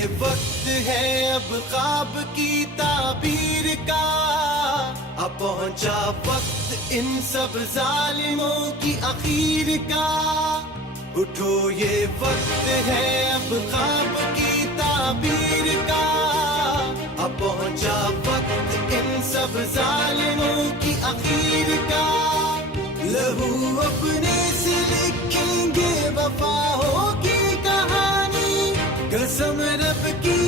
یہ وقت ہے اب خواب کی تعبیر کا، اب پہنچا وقت ان سب ظالموں کی اخیر کا. اٹھو یہ وقت ہے اب خواب کی تعبیر کا، اب پہنچا وقت ان سب ظالموں کی اخیر کا. لہو اپنے سے لکھیں گے وفا ہوگی کہانی، قسم رب کی